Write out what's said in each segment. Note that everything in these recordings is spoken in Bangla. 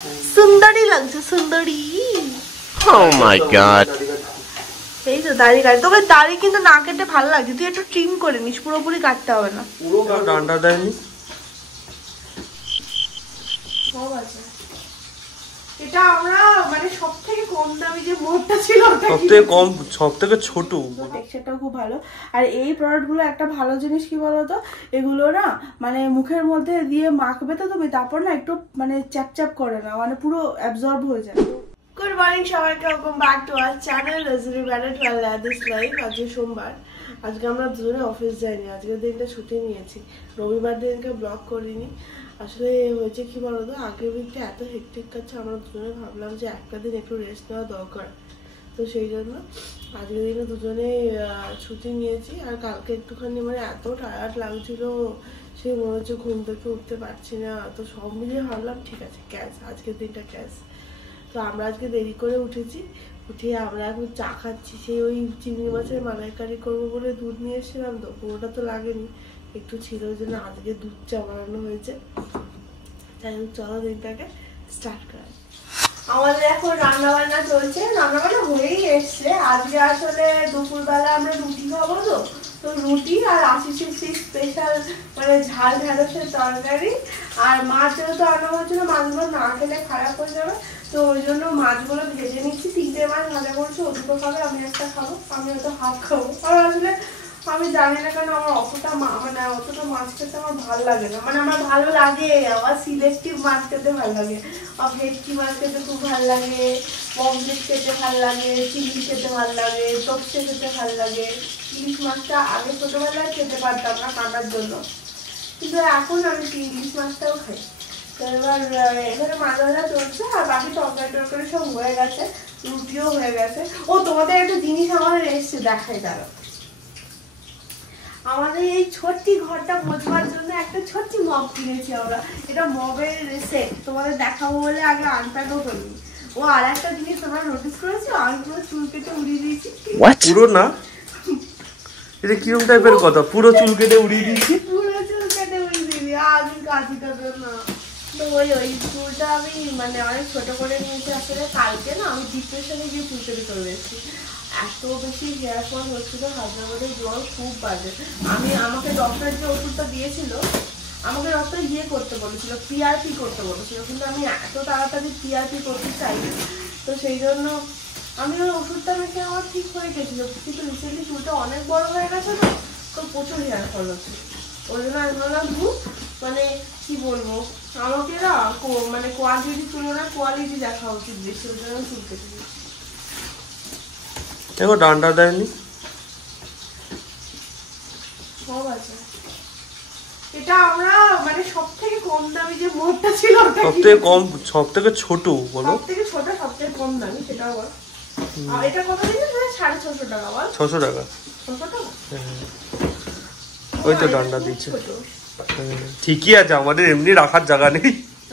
সুন্দরী লাগছে সুন্দরী। Oh my god. এই তো দাড়ি কাটে, তোকে দাড়ি কিন্তু না কেটে ভালো লাগছে, তুই একটু ট্রিম করে নিস, পুরোপুরি কাটতে হবে না। পুরো ডান্ডা দেয়নি। সব আছে। এটা আমরা মানে সবথেকে কম দামি যে মোড়টা ছিল সবথেকে কম, সবথেকে ছোট। টেক্সচারটা খুব ভালো। আর এই প্রোডাক্টগুলো একটা ভালো জিনিস কি বলতো, এগুলো না মানে মুখের মধ্যে দিয়ে মাখবে তো তুমি, তারপর না একটু মানে চ্যাপচ্যাপ করে না, মানে পুরো অ্যাবজর্ব হয়ে যায়। গুড মর্নিং সবাইকে, welcome back to our channel Rajani Banerjee this life. আজকে সোমবার, আজকে আমরা দুজনে অফিস যাইনি, আজকের দিনটা ছুটি নিয়েছি। রবিবার দিনকে ব্লগ করিনি। আসলে হয়েছে কি বলতো, আগের দিনটা এত হেক্টিক কাছে আমরা দুজনে ভাবলাম যে একটা দিন একটু রেস্ট নেওয়া দরকার, তো সেই জন্য আজকের দিনে দুজনে ছুটি নিয়েছি। আর কালকে একটুখানি মানে এত টায়ার্ড লাগছিল, সে মনে হচ্ছে ঘুম থেকে উঠতে পারছি না, তো সব মিলিয়ে ভাবলাম ঠিক আছে ক্যাশ, আজকের দিনটা ক্যাশ। তো আমরা আজকে দেরি করে উঠেছি, উঠে আমরা এখন চা খাচ্ছি। সেই ওই চিংড়ি মাছের মালাইকারি করবো বলে দুধ নিয়ে এসেছিলাম, তো পুরোটা তো লাগেনি, একটু ছিল, ওই জন্য আজকে দুধ চা বানানো হয়েছে। তাই চলো দিনটাকে স্টার্ট করা। আমাদের এখন রান্না বান্না চলছে, রান্না বান্না হয়েই এসছে। আজকে আসলে দুপুরবেলা আমরা রুটি খাবো, তো রুটি আর আশিসের স্পেশাল মানে ঝাল ঢেঁড়সের তরকারি। আর মাছ যেহেতু আনা হচ্ছিল, মাছগুলো না খেলে খারাপ হয়ে যাবে, তো ওই জন্য মাছগুলো ভেজে নিচ্ছি। 3টে মাছ ভাজা করছি, ও দুটো খাবে, আমি একটা খাবো, আমি হয়তো হাফ খাবো। আর আসলে আমি জানি না কেন আমার অতটা মানে অতটা মাছ খেতে আমার ভালো লাগে না, মানে আমার ভালো লাগে, আমার সিলেক্টিভ মাছ খেতে ভালো লাগে। আর ভেটকি মাছ খেতে খুব ভালো লাগে, পমফ্রেট খেতে ভালো লাগে, চিংড়ি খেতে ভালো লাগে, টপসে খেতে ভালো লাগে। ইলিশ মাছটা আগে ছোটবেলায় খেতে পারতাম না কাটার জন্য, কিন্তু এখন আমি ইলিশ মাছটাও খাই। তো এবার এখানে মাছ ভাজা চলছে, আর বাকি তরকারি টরকারি সব হয়ে গেছে, রুটিও হয়ে গেছে। ও তোমাদের একটা জিনিস আমাদের এসছে, দেখাই দাঁড়ো। আমাদের এই ছোট্টি ঘরটা মোছবার জন্য একটা ছোট্টি মগ কিনেছি আমরা। এটা মগের সেট, তোমাদের দেখাবো বলে আগে আনপ্যাকও করিনি। ও আর একটা জিনিস তোমরা নোটিস করেছো, আমি পুরো চুল কেটে উড়িয়ে দিয়েছি। পুরো না, এটা কিরকম টাইপের কথা, পুরো চুল কেটে উড়িয়ে দিয়েছি? পুরো চুল কেটে উড়িয়ে দিবি, আজ কাজিটা না। তো ওই চুলটা আমি মানে অনেক ছোট করে নিয়েছি। আসলে কালকে না আমি ডিপ্রেশনে গিয়ে চুল কেটে চলে এসেছি, এত বেশি হেয়ার ফল হচ্ছিল, হাজরাবাদের জ্বর খুব বাজে। আমাকে ডক্টর যে ওষুধটা দিয়েছিল, আমাকে ডক্টর করতে বলেছিল, পিআরপি করতে বলেছিল, কিন্তু আমি এত তাড়াতাড়ি পিআরপি করতে চাই, তো সেই জন্য আমি ওই ওষুধটা মেখে আমার ঠিক হয়ে গেছিল। কিন্তু রিসেন্টলি চুলটা অনেক বড় হয়ে গেছে না, তো প্রচুর হেয়ার ফল হচ্ছে। ওই জন্য আমি বললাম মানে কি বলবো, আমাকে না মানে কোয়ান্টিটি তুলনায় কোয়ালিটি দেখা উচিত বেশি, ওই জন্য চুল কেটে দিচ্ছি। দেখো ডান্ডা দেয়নি, সব আছে। এটা আমরা মানে সবথেকে কম দামি যে মোড়টা ছিল, সবথেকে কম, সবথেকে ছোট বলো, সবথেকে ছোট সবথেকে কম দামি, সেটা বল। আর এটা কত দিন? 650 টাকা। বল 600 টাকা। 600 টাকা? ওই তো ডান্ডা দিচ্ছে। ঠিকই আছে, আমাদের এমনি রাখার জায়গা নেই।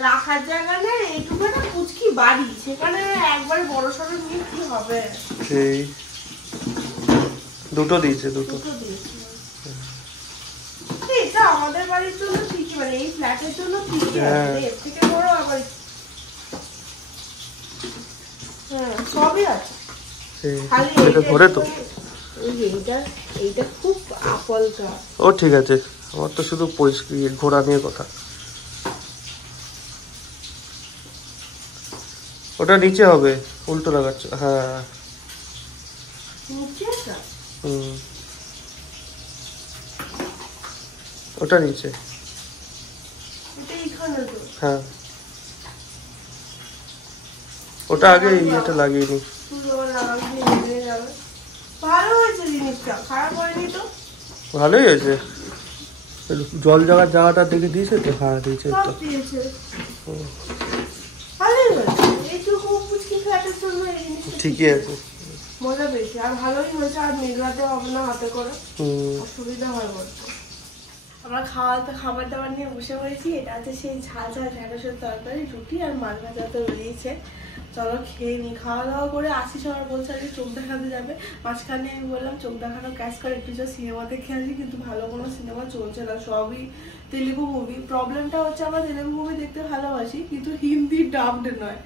রাখার জায়গা নেই, এইটুকু একটা কুচকি বাড়ি, সেখানে একবারে বড় সড়ো নিয়ে কি হবে। সেই দুটো দিয়েছে, দুটো। এটা আমাদের বাড়ির জন্য ঠিকই, মানে এই ফ্ল্যাটের জন্য ঠিকই আছে, এর থেকে বড় আবার সবই আছে। খালি এটা ধরে তো এইটা খুব আপলকা। ও ঠিক আছে, আমার তো শুধু পরিষ্কার ঘোরা নিয়ে কথা। ওটা নিচে হবে, উল্টো লাগাচ্ছ। হ্যাঁ ওটা নিচে, হ্যাঁ ওটা আগে এটা লাগিয়ে নি। ভালোই হয়েছে, জল জায়গার জায়গাটা দেখে দিয়েছে তো। হ্যাঁ দিয়েছে তো, ঠিকই আছে, মজা পেয়েছি। আর ভালোই হয়েছে, আর মেঘলাতে হবে না হাতে করে, অসুবিধা হয় বলতে। আমরা খাবার দাবার নিয়ে বসে পড়েছি। এটা আছে সেই ঝাল ঝাল ঢেঁড়সের তরকারি, রুটি আর মাছ ভাজা তো রয়েছে। চলো খেয়ে নি, খাওয়া দাওয়া করে আসি। সবার বলছে আজকে চোখ দেখাতে যাবে, মাঝখানে আমি বললাম চোখ দেখানো ক্যাশ করে একটু যা সিনেমাতে খেয়ে আসি, কিন্তু ভালো কোনো সিনেমা চলছে না, সবই তেলেগু মুভি। প্রবলেমটা হচ্ছে আমরা তেলেগু মুভি দেখতে ভালোবাসি কিন্তু হিন্দি ডাবড নয়,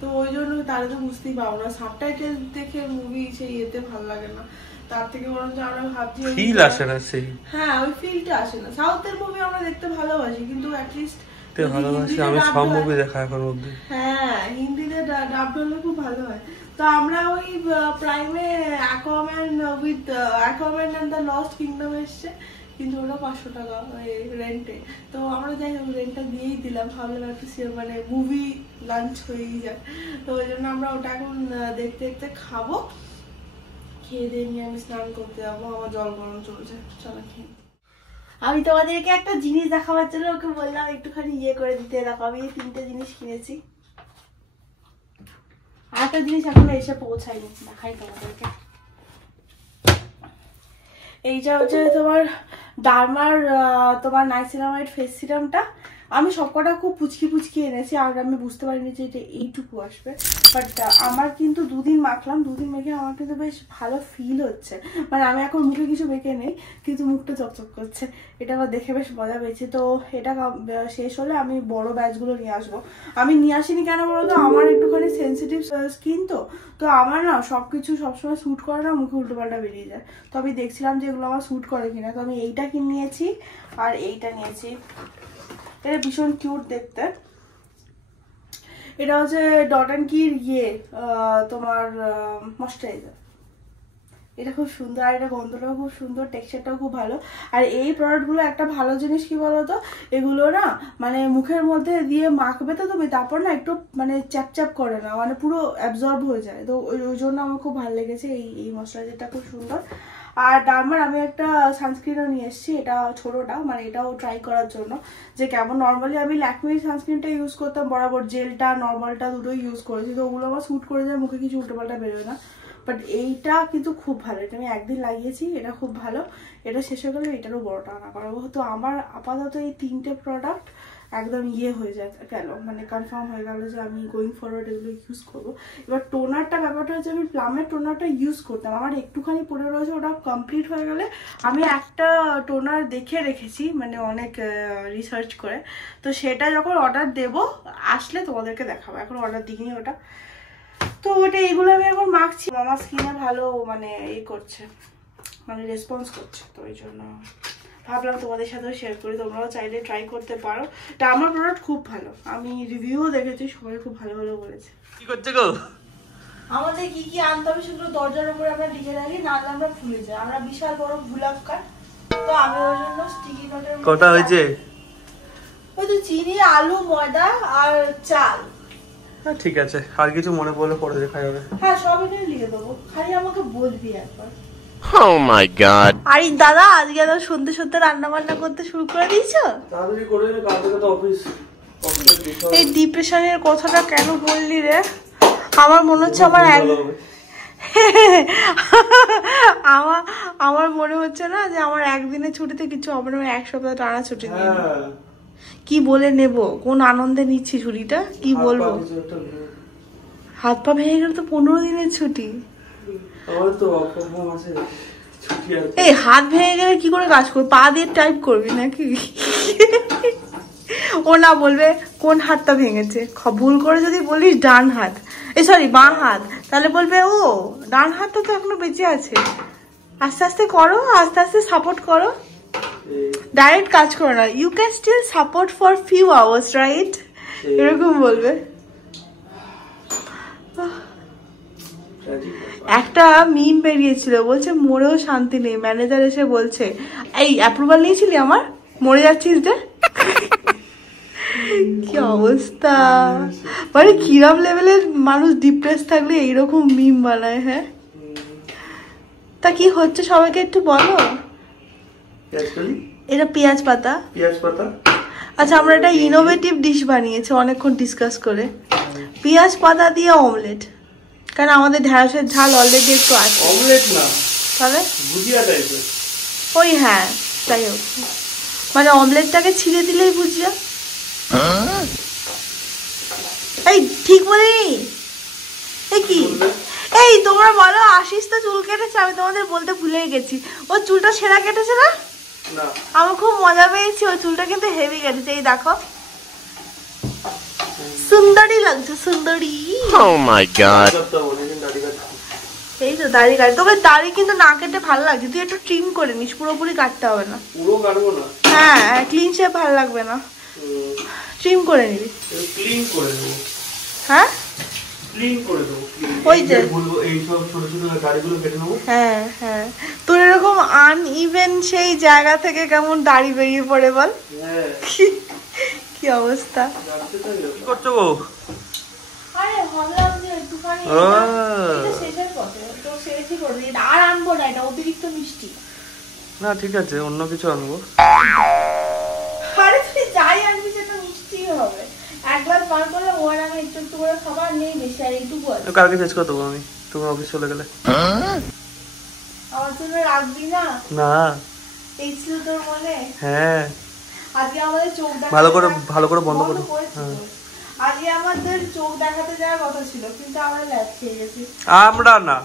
তো ওই জন্য তারা তো বুঝতেই পারবো না। সাবটাইটেল দেখে মুভি সেই এতে ভালো লাগে না, তার থেকে বরঞ্চ আমরা ভাবছি ফিল আসে না সেই। হ্যাঁ, ওই ফিলটা আসে না। সাউথের মুভি আমরা দেখতে ভালোবাসি কিন্তু অ্যাটলিস্ট ভালোবাসি, আমি সব মুভি দেখা এখন অবধি। হ্যাঁ, হিন্দিতে ডাবড হলে খুব ভালো হয়। তো আমরা ওই প্রাইমে Aquaman and the Lost Kingdom এসছে, কিন্তু ওটা 500 টাকা রেন্টে। তো আমরা যাই হোক রেন্টটা দিয়েই দিলাম, ভাবলাম একটু মানে মুভি লাঞ্চ হয়েই যায়। তো ওই জন্য আমরা ওটা এখন দেখতে দেখতে খাবো, খেয়ে দিয়ে নিয়ে আমি স্নান করতে যাবো। আমার জল গরম চলছে, চলো খেয়ে। আমি তোমাদেরকে একটা জিনিস দেখাবার জন্য ওকে বললাম একটুখানি ইয়ে করে দিতে। দেখো আমি এই 3টে জিনিস কিনেছি, আর একটা জিনিস এখনো এসে পৌঁছায়নি, দেখাই তোমাদেরকে। এইটা হচ্ছে তোমার ডার্মার তোমার নাইসিনামাইড ফেস সিরামটা। আমি সবকটা খুব পুচকি এনেছি, আর আমি বুঝতে পারিনি যে এটা এইটুকু আসবে। বাট আমার কিন্তু 2 দিন মাখলাম, 2 দিন মেখে আমার কিন্তু বেশ ভালো ফিল হচ্ছে। মানে আমি এখন মুখে কিছু মেখে নেই কিন্তু মুখটা চকচক করছে, এটা আমার দেখে বেশ মজা পেয়েছে। তো এটা শেষ হলে আমি বড় ব্যাচগুলো নিয়ে আসবো। আমি নিয়ে আসিনি কেন বলতো, আমার একটুখানি সেন্সিটিভ স্কিন, তো আমার না সবকিছু সবসময় স্যুট করে না, মুখে উল্টোপাল্টা বেরিয়ে যায়। তো আমি দেখছিলাম যে এগুলো আমার স্যুট করে কিনা, তো আমি এইটা নিয়েছি আর এইটা নিয়েছি। এটা ভীষণ কিউট দেখতে। এটা হচ্ছে ডট অ্যান্ড কির তোমার ময়শ্চারাইজার। এটা খুব সুন্দর, আর এটা গন্ধটাও খুব সুন্দর, টেক্সচারটাও খুব ভালো। আর এই প্রোডাক্টগুলো একটা ভালো জিনিস কি বলতো, এগুলো না মানে মুখের মধ্যে দিয়ে মাখবে তো তুমি, তারপর না একটু মানে চ্যাপচ্যাপ করে না, মানে পুরো অ্যাবজর্ব হয়ে যায়। তো ওই জন্য আমার খুব ভালো লেগেছে এই ময়শ্চারাইজারটা, খুব সুন্দর। আর ডার্মার আমি একটা সানস্ক্রিনও নিয়ে এসেছি, এটা ছোটোটা, মানে এটাও ট্রাই করার জন্য যে কেমন। নর্মালি আমি ল্যাকমির সানস্ক্রিনটা ইউজ করতাম বরাবর, জেলটা নর্মালটা দুটোই ইউজ করেছি, তো ওগুলো আমার স্যুট করে যায়, মুখে কিছু উল্টোপাল্টা বেরোয় না। বাট এইটা কিন্তু খুব ভালো, এটা আমি একদিন লাগিয়েছি, এটা খুব ভালো। এটা শেষ হয়ে গেলে এটারও বড়টা আনা করাবো। তো আমার আপাতত এই 3টে প্রোডাক্ট একদম হয়ে যায় গেল, মানে কনফার্ম হয়ে গেল যে আমি গোয়িং ফরওয়ার্ড এগুলো ইউজ করবো। এবার টোনারটা ব্যাপারটা হচ্ছে, আমি প্লামের টোনারটা ইউজ করতাম, আমার একটুখানি পড়ে রয়েছে, ওটা কমপ্লিট হয়ে গেলে আমি একটা টোনার দেখে রেখেছি, মানে অনেক রিসার্চ করে। তো সেটা যখন অর্ডার দেবো আসলে তোমাদেরকে দেখাবো, এখন অর্ডার দিইনি ওটা। তো ওটা এইগুলো আমি এখন মাখছি, আমার স্কিনে ভালো মানে করছে, মানে রেসপন্স করছে। তো ওই জন্য ভাবলাম তোমাদের সাথেও শেয়ার করি, তোমরাও চাইলে ট্রাই করতে পারো। এটা আমার প্রোডাক্ট খুব ভালো, আমি রিভিউও দেখেছি, সবাই খুব ভালো ভালো বলেছে। কি করছে গো? আমাদের কি কি আনতে হবে সেগুলো দরজার উপরে আমরা লিখে রাখি, নাহলে আমরা ভুলে যাই। আমরা বিশাল বড় ভুলাক্কার, তো আমি ওই জন্য স্টিকি নোটের কটা হয়েছে? ওই তো চিনি, আলু, ময়দা আর চাল। হ্যাঁ ঠিক আছে, আর কিছু মনে পড়লে পরে দেখা যাবে। হ্যাঁ সব এখানে লিখে দেবো, খালি আমাকে বলবি একবার। Oh my god. আরে দাদা, আজকে তো সন্ধ্যে সন্ধ্যে রান্না বান্না করতে শুরু করে দিয়েছো? তাড়াতাড়ি করে নে, কাল থেকে তো অফিস। এই ডিপ্রেশনের কথাটা কেন বললি রে? আমার মনে হচ্ছে আমার মনে হচ্ছে না যে আমার একদিনের ছুটিতে কিছু হবে না, 1 সপ্তাহ টানা ছুটি নিয়ে কি বলে নেব, কোন আনন্দে নিচ্ছি ছুটিটা, কি বলবো। হাত পা ভেঙে গেলে তো 15 দিনের ছুটি। এই হাত ভেঙে গেলে কি করে কাজ করবি, পা দিয়ে টাইপ করবি নাকি? ও না বলবে কোন হাতটা ভেঙেছে, ভুল করে যদি বলিস ডান হাত, এই সরি বাঁ হাত, তাহলে বলবে ও ডান হাতটা তো এখনো বেঁচে আছে। আস্তে আস্তে করো, আস্তে আস্তে সাপোর্ট করো, ডাইরেক্ট কাজ করো না। You can still support for few hours, right? এরকম বলবে। একটা মিম বেরিয়েছিল, বলছে মরেও শান্তি নেই, ম্যানেজার এসে বলছে এই অ্যাপ্রুভাল নিয়েছিলি আমার, মরে যাচ্ছিস যে। কি অবস্থা, মানে কিরম লেভেলের মানুষ ডিপ্রেস থাকলে এইরকম মিম বানায়। হ্যাঁ, তা কি হচ্ছে সবাইকে একটু বলো। এটা পেঁয়াজ পাতা। আচ্ছা, আমরা একটা ইনোভেটিভ ডিশ বানিয়েছি অনেকক্ষণ ডিসকাস করে, পেঁয়াজ পাতা দিয়ে অমলেট। কারণ আমাদের ঢেঁড়সের ঝাল অলরেডি একটু আছে। অমলেট না, তাহলে ভুজিয়া টাইপের। ওই হ্যাঁ, যাই হোক, মানে অমলেটটাকে ছিঁড়ে দিলেই ভুজিয়া। এই ঠিক বলিনি? এই কি, এই তোমরা বলো, আশিস তো চুল কেটেছে, আমি তোমাদের বলতে ভুলে গেছি, ও চুলটা সেরা কেটেছে না? না আমার খুব মজা পেয়েছি, ওই চুলটা কিন্তু হেভি কেটেছে। এই দেখো সুন্দরী লাগছে, সুন্দরী। Oh my god. এই তো দাড়ি কাট, তোকে দাড়ি কিন্তু না কেটে ভালো লাগছে, তুই একটু ট্রিম করে নিস, পুরোপুরি কাটতে হবে না। পুরো কাটবো না, হ্যাঁ ক্লিন শেপ ভালো লাগবে না, ট্রিম করে নিবি। ক্লিন করে দেবো। হ্যাঁ ক্লিন করে দেবো, ওই যে বলবো এই সব ছোট ছোট দাড়িগুলো কেটে নেবো। হ্যাঁ হ্যাঁ, তোর এরকম আনইভেন সেই জায়গা থেকে কেমন দাড়ি বেরিয়ে পড়ে বল। হ্যাঁ কি অবস্থা। কি করছো গো? আরে ভাবলাম যে একটুখানি এটা শেষের পথে তো শেষই করে দিই, আর আনবো না, এটা অতিরিক্ত মিষ্টি। না ঠিক আছে, অন্য কিছু আনবো। আরে তুই যাই আনবি সেটা মিষ্টি হবে, এক গ্লাস বার করলে ওর আগে একটু একটু করে খাবার নেই বেশি, আর এইটুকু আছে। কালকে শেষ করে দেবো আমি, তোমার অফিস চলে গেলে। আমার জন্য রাখবি না? না এই ছিল তোর মনে? হ্যাঁ আজকে আমাদের চোখ দেখা ভালো করে বন্ধ করো। আজকে আমাদের চোখ দেখাতে যাওয়ার কথা ছিল, কিন্তু আমরা ল্যাব খেয়ে গেছি। আমরা না,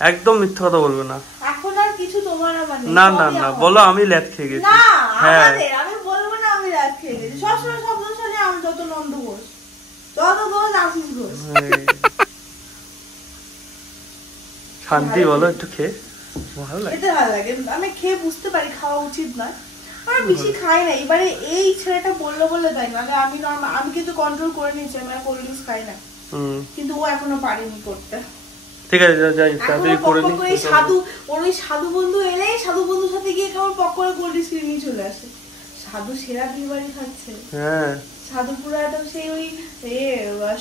একদম মিথ্যা কথা বলবে না। এখন আর কিছু তোমার আমার নেই। না না না, বলো আমি ল্যাব খেয়ে গেছি। না হ্যাঁ আমাদের, আমি বলবো না আমি ল্যাব খেয়ে গেছি। সবসময় শব্দ শুনে আমি যত নন্দ ঘোষ, তত ঘোষ আশিস ঘোষ। শান্তি বলো একটু খেয়ে ভালো লাগে। খেতে ভালো লাগে, আমি খেয়ে বুঝতে পারি খাওয়া উচিত নয়, আমি বেশি খাই না। এবারে এই ছেলেটা বললো বলে তাই না, আমি নরমাল, আমি কিন্তু কন্ট্রোল করে নিয়েছি, আমি কোল্ড ড্রিঙ্কস খাই না, কিন্তু ও এখনো পারেনি করতে। ঠিক আছে যাই তাড়াতাড়ি করে নি। সাধু, ওর ওই সাধু বন্ধু এলেই সাধু বন্ধুর সাথে গিয়ে খাবার পক করে কোল্ড ড্রিঙ্কস কিনে নিয়ে চলে আসে। সাধু সেরা বিয়েবাড়ি খাচ্ছে। হ্যাঁ সাধু পুরো একদম সেই ওই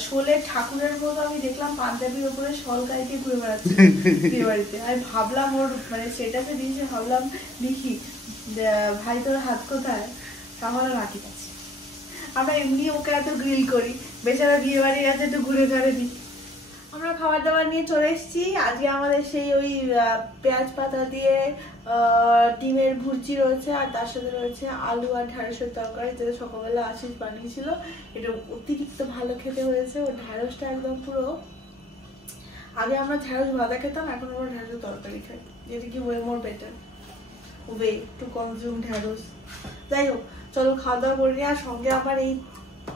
শোলের ঠাকুরের মতো আমি দেখলাম পাঞ্জাবির উপরে শল গাইতে ঘুরে বেড়াচ্ছে বিয়েবাড়িতে। আমি ভাবলাম ওর মানে স্টেটাসে দিয়েছে, ভাবলাম দেখি ভাই তোর হাত কোথায়, তাহলে রাখি আছে। আমরা এমনি ওকে এত গ্রিল করি, বেচারা বিয়ে বাড়ি গেছে একটু ঘুরে ঘাড়ে দিই। আমরা খাবার দাবার নিয়ে চলে এসেছি। আজকে আমাদের সেই ওই পেঁয়াজ পাতা দিয়ে ডিমের ভুর্জি রয়েছে, আর তার সাথে রয়েছে আলু আর ঢ্যাঁড়সের তরকারি, যেটা সকালবেলা আশিস বানিয়েছিল। এটা অতিরিক্ত ভালো খেতে হয়েছে, ওর ঢ্যাঁড়সটা একদম পুরো, আগে আমরা ঢ্যাঁড়স ভাজা খেতাম, এখন আমরা ঢ্যাঁড়সের তরকারি খাই, যেটা কি way more better way to consume ঢ্যাঁড়স। যাই হোক চলো খাওয়া দাওয়া করে নিই। আর সঙ্গে আমার এই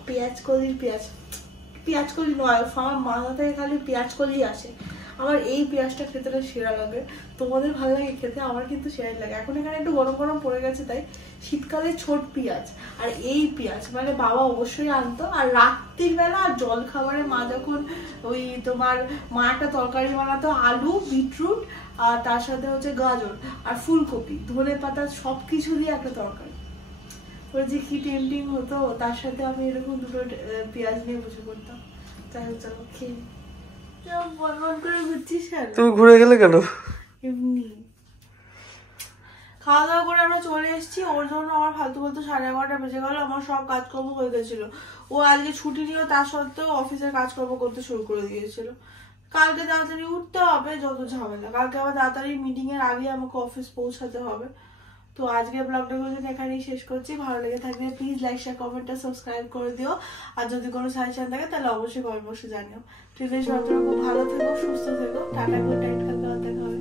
পেঁয়াজ কলি নয়, আমার মাথা থেকে খালি পেঁয়াজ কলি আসে। আমার এই পেঁয়াজটা খেতে সেরা লাগে, তোমাদের ভালো লাগে খেতে, আমার কিন্তু সেরাই লাগে। এখন এখানে একটু গরম গরম পড়ে গেছে, তাই শীতকালে ছোট পেঁয়াজ আর এই পেঁয়াজ মানে বাবা অবশ্যই আনতো। আর রাত্রির বেলা আর জল খাবারে মা যখন ওই তোমার মা একটা তরকারি বানাতো, আলু বিটরুট আর তার সাথে হচ্ছে গাজর আর ফুলকপি ধনে পাতা সবকিছু দিয়ে একটা তরকারি, ওর যে কি টেম্পটিং হতো। তার সাথে আমি এরকম দুটো পেঁয়াজ নিয়ে বসে করতাম। তাই হচ্ছে খেয়ে বন করে ঘুরছিস কেন? তুমি ঘুরে গেলে কেন? এমনি খাওয়া দাওয়া করে আমরা চলে এসেছি। ওর জন্য আমার ফালতু 11:30 বেজে গেল, আমার সব কাজকর্ম হয়ে গেছিল। ও আজকে ছুটি নিয়েও তার সত্ত্বেও অফিসের কাজকর্ম করতে শুরু করে দিয়েছিল। কালকে তাড়াতাড়ি উঠতে হবে, যত ঝামেলা, কালকে আবার তাড়াতাড়ি মিটিং এর আগে আমাকে অফিস পৌঁছাতে হবে। তো আজকে ব্লগটা এখানেই শেষ করছি। ভালো লেগে থাকলে প্লিজ লাইক শেয়ার কমেন্ট আর সাবস্ক্রাইব করে দিও। আর যদি কোনো সাজেশন থাকে তাহলে অবশ্যই কমেন্ট বক্সে জানিও। ঠিক আছে, সব খুব ভালো থেকো, সুস্থ থেকো, টাটা, গুড নাইট, কালকে দেখা হবে।